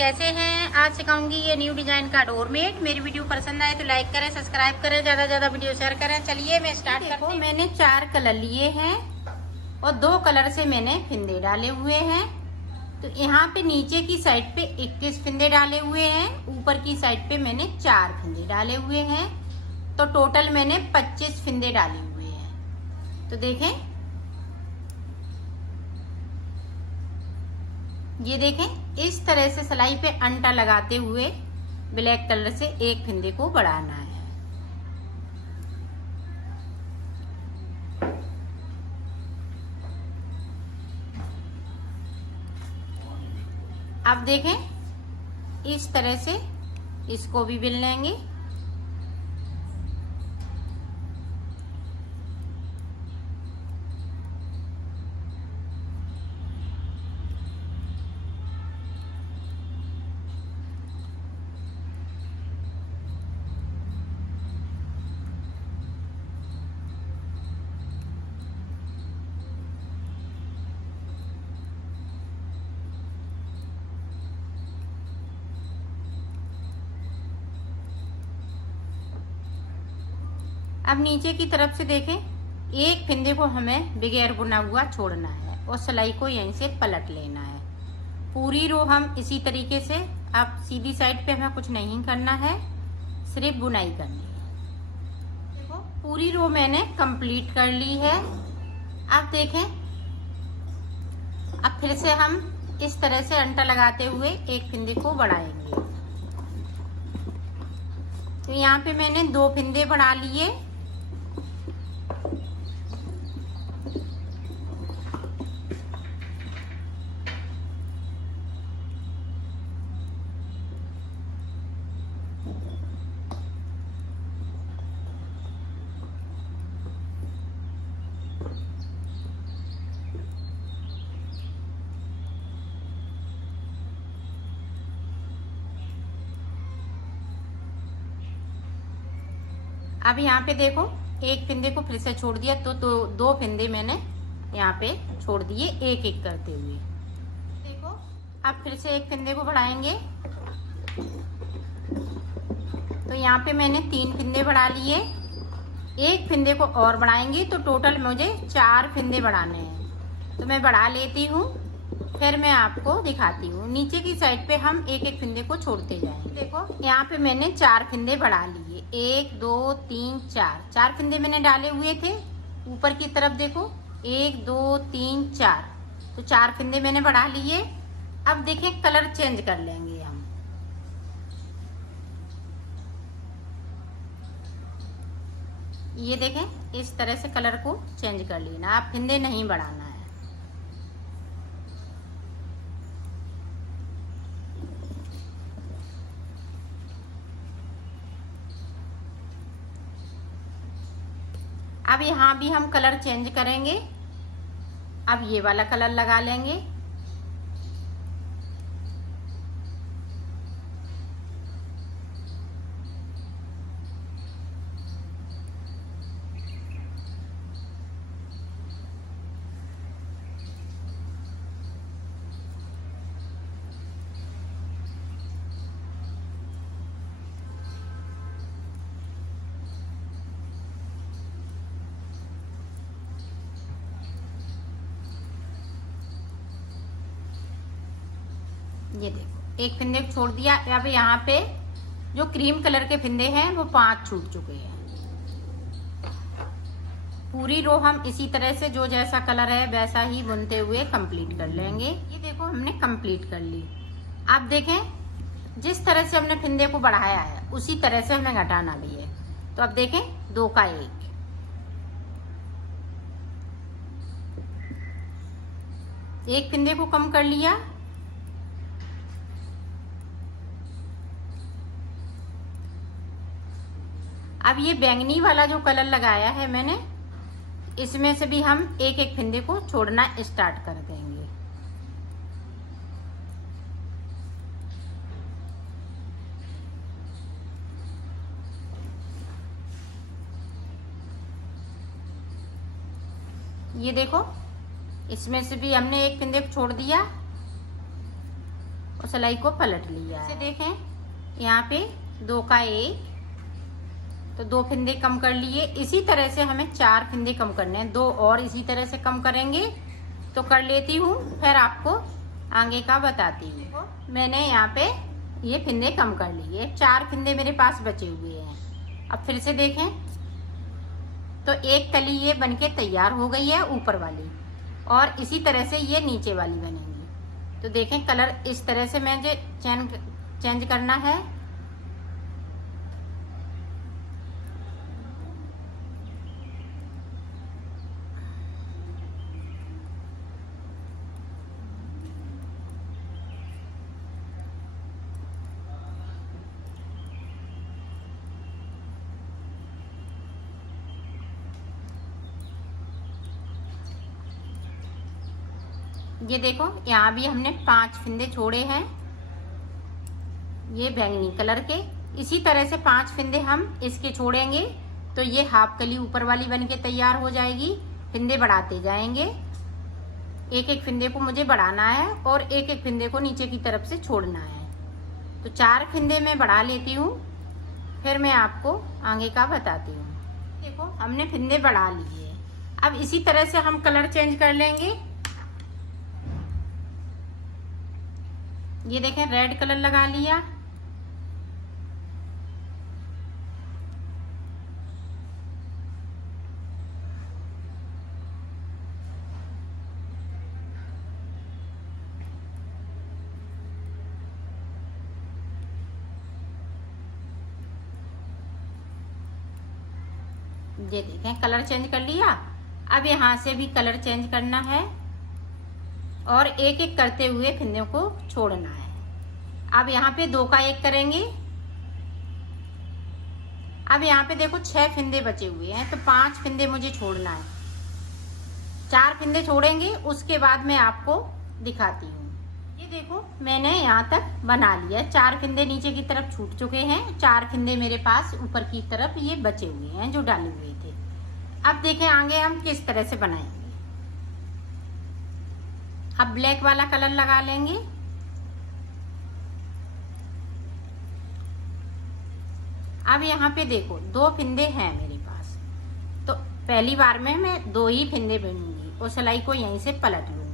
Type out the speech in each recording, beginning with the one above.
कैसे हैं। आज सिखाऊंगी ये न्यू डिजाइन का डोरमेट। मेरी वीडियो पसंद आए तो लाइक करें, सब्सक्राइब करें, ज्यादा ज्यादा वीडियो शेयर करें। चलिए मैं स्टार्ट करती हूँ। मैंने 4 कलर लिए हैं और 2 कलर से मैंने फिंदे डाले हुए हैं। तो यहाँ पे नीचे की साइड पे 21 फिंदे डाले हुए हैं, ऊपर की साइड पे मैंने 4 फिंदे डाले हुए हैं। तो टोटल मैंने 25 फिंदे डाले हुए हैं। तो देखें, ये देखें, इस तरह से सिलाई पे अंटा लगाते हुए ब्लैक कलर से एक फिंदे को बढ़ाना है। अब देखें, इस तरह से इसको भी बिल लेंगे। अब नीचे की तरफ से देखें, एक फिंदे को हमें बगैर बुना हुआ छोड़ना है और सिलाई को यहीं से पलट लेना है। पूरी रो हम इसी तरीके से, अब सीधी साइड पे हमें कुछ नहीं करना है, सिर्फ बुनाई करनी है। देखो, पूरी रो मैंने कंप्लीट कर ली है। अब देखें, अब फिर से हम इस तरह से अंटा लगाते हुए एक फिंदे को बढ़ाएंगे। तो यहाँ पे मैंने 2 फिंदे बढ़ा लिए। अब यहाँ पे देखो, एक फिंदे को फिर से छोड़ दिया, तो 2 फिंदे मैंने यहाँ पे छोड़ दिए एक एक करते हुए। देखो, अब फिर से एक फिंदे को बढ़ाएंगे। तो यहाँ पे मैंने 3 फिंदे बढ़ा लिए, एक फिंदे को और बढ़ाएंगे तो टोटल मुझे 4 फिंदे बढ़ाने हैं। तो मैं बढ़ा लेती हूँ, फिर मैं आपको दिखाती हूँ। नीचे की साइड पे हम एक एक फिंदे को छोड़ते जाएंगे। देखो, यहाँ पे मैंने 4 फिंदे बढ़ा लिए, 1 2 3 4 फिंदे मैंने डाले हुए थे। ऊपर की तरफ देखो, 1 2 3 4, तो 4 फिंदे मैंने बढ़ा लिए। अब देखें, कलर चेंज कर लेंगे हम। ये देखें, इस तरह से कलर को चेंज कर लेना, आप फिंदे नहीं बढ़ाना है। अब यहाँ भी हम कलर चेंज करेंगे। अब ये वाला कलर लगा लेंगे। ये देखो, एक फिंदे को छोड़ दिया। अब यहाँ पे जो क्रीम कलर के फिंदे हैं वो 5 छूट चुके हैं। पूरी रो हम इसी तरह से जो जैसा कलर है वैसा ही बुनते हुए कंप्लीट कर लेंगे। ये देखो, हमने कंप्लीट कर ली। आप देखें, जिस तरह से हमने फिंदे को बढ़ाया है उसी तरह से हमें घटाना भी है। तो अब देखें, 2 का 1 फिंदे को कम कर लिया। अब ये बैंगनी वाला जो कलर लगाया है मैंने, इसमें से भी हम एक एक फिंदे को छोड़ना स्टार्ट कर देंगे। ये देखो, इसमें से भी हमने एक फिंदे को छोड़ दिया। और सिलाई को पलट लिया है। देखें यहाँ पे 2 का 1, तो 2 फिंदे कम कर लिए। इसी तरह से हमें 4 फिंदे कम करने हैं, 2 और इसी तरह से कम करेंगे। तो कर लेती हूँ, फिर आपको आगे का बताती हूँ। मैंने यहाँ पे ये फिंदे कम कर लिए, 4 फिंदे मेरे पास बचे हुए हैं। अब फिर से देखें तो एक कली ये बनके तैयार हो गई है ऊपर वाली, और इसी तरह से ये नीचे वाली बनेगी। तो देखें कलर इस तरह से मुझे चेंज करना है। ये देखो यहाँ भी हमने 5 फिंदे छोड़े हैं, ये बैंगनी कलर के। इसी तरह से 5 फिंदे हम इसके छोड़ेंगे, तो ये हाफ कली ऊपर वाली बनके तैयार हो जाएगी। फिंदे बढ़ाते जाएंगे, एक एक फिंदे को मुझे बढ़ाना है और एक एक फिंदे को नीचे की तरफ से छोड़ना है। तो 4 फिंदे मैं बढ़ा लेती हूँ, फिर मैं आपको आगे का बताती हूँ। देखो हमने फिंदे बढ़ा लिए, अब इसी तरह से हम कलर चेंज कर लेंगे। ये देखें रेड कलर लगा लिया, ये देखें कलर चेंज कर लिया। अब यहाँ से भी कलर चेंज करना है और एक एक करते हुए फिंदों को छोड़ना है। अब यहाँ पे 2 का 1 करेंगे। अब यहाँ पे देखो 6 फिंदे बचे हुए हैं, तो 5 फिंदे मुझे छोड़ना है। 4 फिंदे छोड़ेंगे, उसके बाद मैं आपको दिखाती हूँ। ये देखो मैंने यहाँ तक बना लिया, 4 फिंदे नीचे की तरफ छूट चुके हैं, 4 फिंदे मेरे पास ऊपर की तरफ ये बचे हुए हैं जो डाले हुए थे। अब देखें आगे हम किस तरह से बनाएंगे। अब ब्लैक वाला कलर लगा लेंगे। अब यहाँ पे देखो 2 फिंदे हैं मेरे पास, तो पहली बार में मैं 2 ही फिंदे बुनूंगी और सिलाई को यहीं से पलट लूंगी।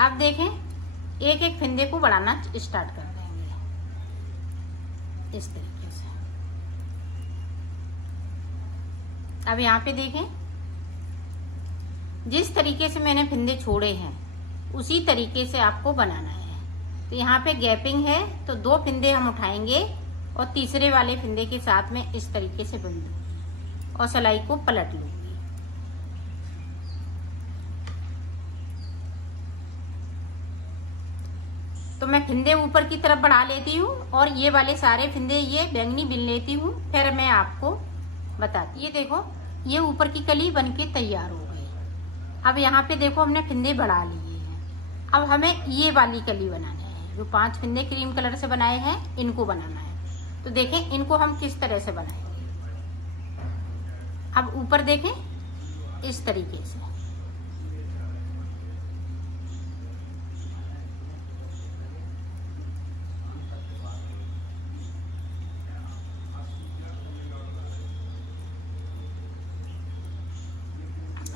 अब देखें एक एक फिंदे को बढ़ाना स्टार्ट कर देंगे इस तरीके से। अब यहाँ पे देखें जिस तरीके से मैंने फिंदे छोड़े हैं उसी तरीके से आपको बनाना है। तो यहाँ पे गैपिंग है, तो 2 फिंदे हम उठाएंगे और तीसरे वाले फिंदे के साथ में इस तरीके से बुन लूंगी और सिलाई को पलट लूंगी। तो मैं फिंदे ऊपर की तरफ बढ़ा लेती हूँ और ये वाले सारे फिंदे ये बैंगनी बिन लेती हूँ, फिर मैं आपको बताती। ये देखो ये ऊपर की कली बनके तैयार हो गई। अब यहाँ पे देखो हमने फिंदे बढ़ा लिए हैं। अब हमें ये वाली कली बनानी है, जो 5 फिंदे क्रीम कलर से बनाए हैं इनको बनाना है। तो देखें इनको हम किस तरह से बनाएंगे। अब ऊपर देखें इस तरीके से,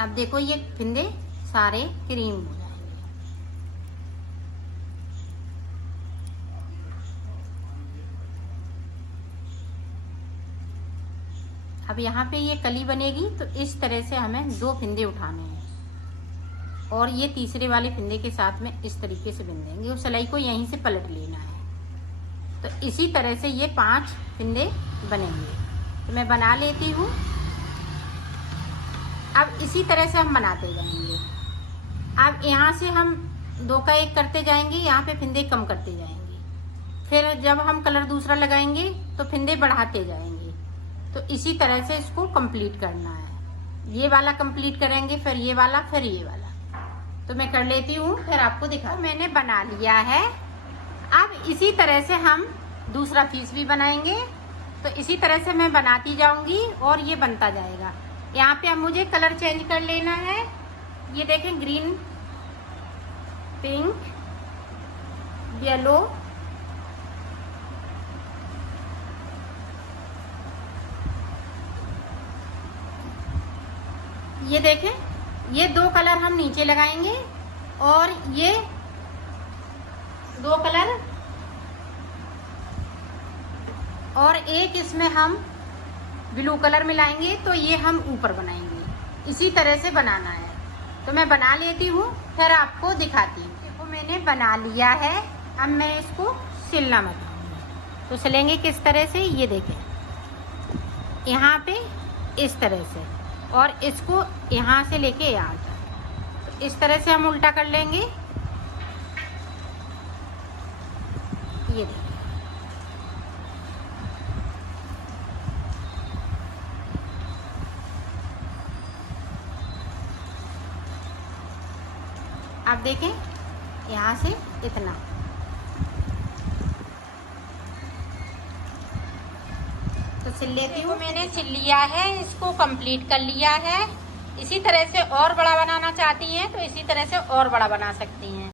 अब देखो ये फिंदे सारे क्रीम हो जाएंगे। अब यहाँ पे ये कली बनेगी, तो इस तरह से हमें 2 फिंदे उठाने हैं और ये तीसरे वाले फिंदे के साथ में इस तरीके से बिन देंगे और सिलाई को यहीं से पलट लेना है। तो इसी तरह से ये 5 फिंदे बनेंगे। तो मैं बना लेती हूँ। अब इसी तरह से हम बनाते जाएंगे। अब यहाँ से हम 2 का 1 करते जाएंगे, यहाँ पे फिंदे कम करते जाएंगे। फिर जब हम कलर दूसरा लगाएंगे तो फिंदे बढ़ाते जाएंगे। तो इसी तरह से इसको कंप्लीट करना है। ये वाला कंप्लीट करेंगे, फिर ये वाला, फिर ये वाला। तो मैं कर लेती हूँ, फिर आपको दिखा। मैंने बना लिया है। अब इसी तरह से हम दूसरा पीस भी बनाएंगे। तो इसी तरह से मैं बनाती जाऊंगी और ये बनता जाएगा। यहाँ पे अब मुझे कलर चेंज कर लेना है। ये देखें, ग्रीन, पिंक, येलो, ये देखें, ये 2 कलर हम नीचे लगाएंगे और ये 2 कलर और एक इसमें हम ब्लू कलर मिलाएंगे, तो ये हम ऊपर बनाएंगे। इसी तरह से बनाना है। तो मैं बना लेती हूँ, फिर आपको दिखाती हूँ। देखो मैंने बना लिया है। अब मैं इसको सिलना बताऊंगी। तो सिलेंगे किस तरह से, ये देखें, यहाँ पे इस तरह से, और इसको यहाँ से लेके यहाँ तक। तो इस तरह से हम उल्टा कर लेंगे। ये देखिए, आप देखें, यहाँ से इतना। तो सिल लेती हूँ। मैंने सिल लिया है, इसको कंप्लीट कर लिया है। इसी तरह से और बड़ा बनाना चाहती हैं तो इसी तरह से और बड़ा बना सकती हैं।